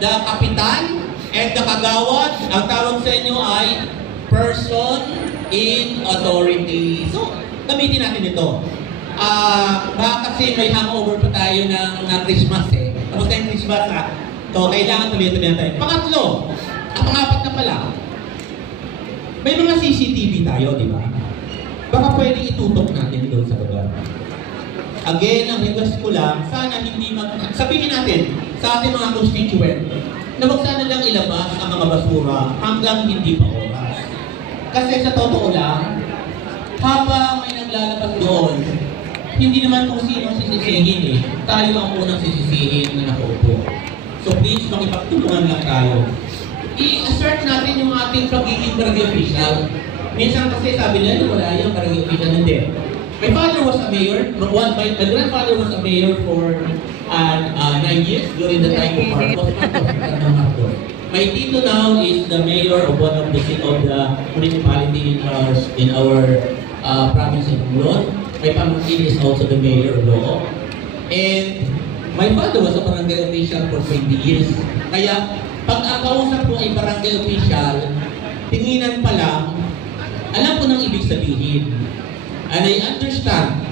the kapitan and the kagawad. Ang tawag sa inyo ay person in authority. So, gamitin natin ito. Baka kasi may hangover pa tayo ng Christmas eh. Tapos tayong Christmas So, kailangan tuloy-tuloy tayo. Pangatlo, pangapat na pala, may mga CCTV tayo, di ba? Baka pwede itutok natin doon sa lugar. Again, ang request ko lang, sana hindi sabihin natin sa ating mga constituent na wag sana lang ilabas ang mga basura hanggang hindi pa oras. Kasi sa totoo lang, habang may naglalabas doon, hindi naman kung sino sisisihin eh. Tayo ang unang sisisihin na nakaupo. So please, makipagtulungan lang tayo. I-assert natin yung ating pagiging barangay official. Minsan kasi sabi nila, wala yung barangay official. Hindi. My father was a mayor. My grandfather was a mayor for 9 years during the time of Marcos. My tito now is the mayor of one of the municipality in our province in Luzon. My pamangkin is also the mayor of Loo. And my father was a barangay official for 20 years. Kaya, pag ang kausap ko ay barangay official, tinginan pa lang, alam ko nang ibig sabihin. And I understand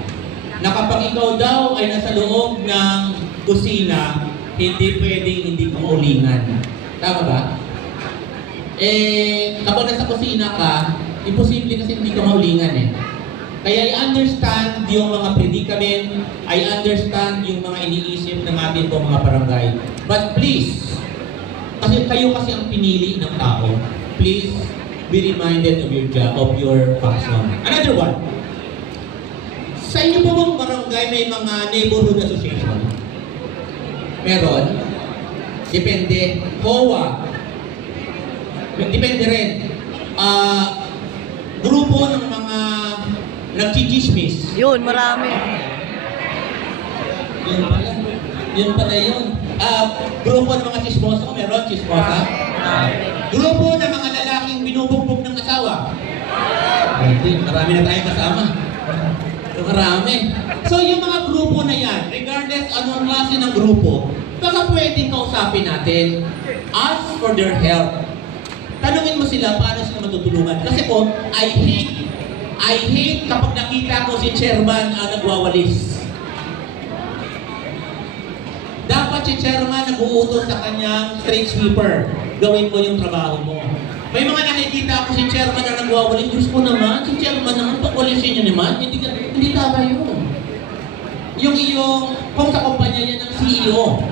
na kapag ikaw daw ay nasa loob ng kusina, hindi pwedeng hindi ka maulingan. Tama ba? Kapag nasa kusina ka, imposible kasi hindi ka maulingan eh. Kaya I understand yung mga predicament, I understand yung mga iniisip ng ating mga barangay. But please, kasi kayo kasi ang pinili ng tao, please be reminded of your job, of your function. Another one. Sa inyo po bang barangay may mga neighborhood association? Meron? Depende. COA. Depende rin. Grupo ng mga nagchichismis. Yun, marami. Yun pala. Yun pala yun. Grupo ng mga chismoso. Meron chismosa? Grupo ng mga lalaking binubugbog ng asawa. Marami na tayong kasama. Marami. So yung mga grupo na yan, regardless anong klase ng grupo, baka pwedeng kausapin natin. Ask for their help. Tanungin mo sila paano sila matutulungan. Kasi po, I hate kapag nakita ko si chairman ang nagwawalis. Dapat si chairman nag-uutos sa kanyang street sweeper. Gawin mo yung trabaho mo. May mga nakikita ko si chairman na nagwawalis. Diyos ko naman, si chairman naman, pag-walisin niya naman, hindi tama yun. Yung kung sa kumpanya niya ng CEO,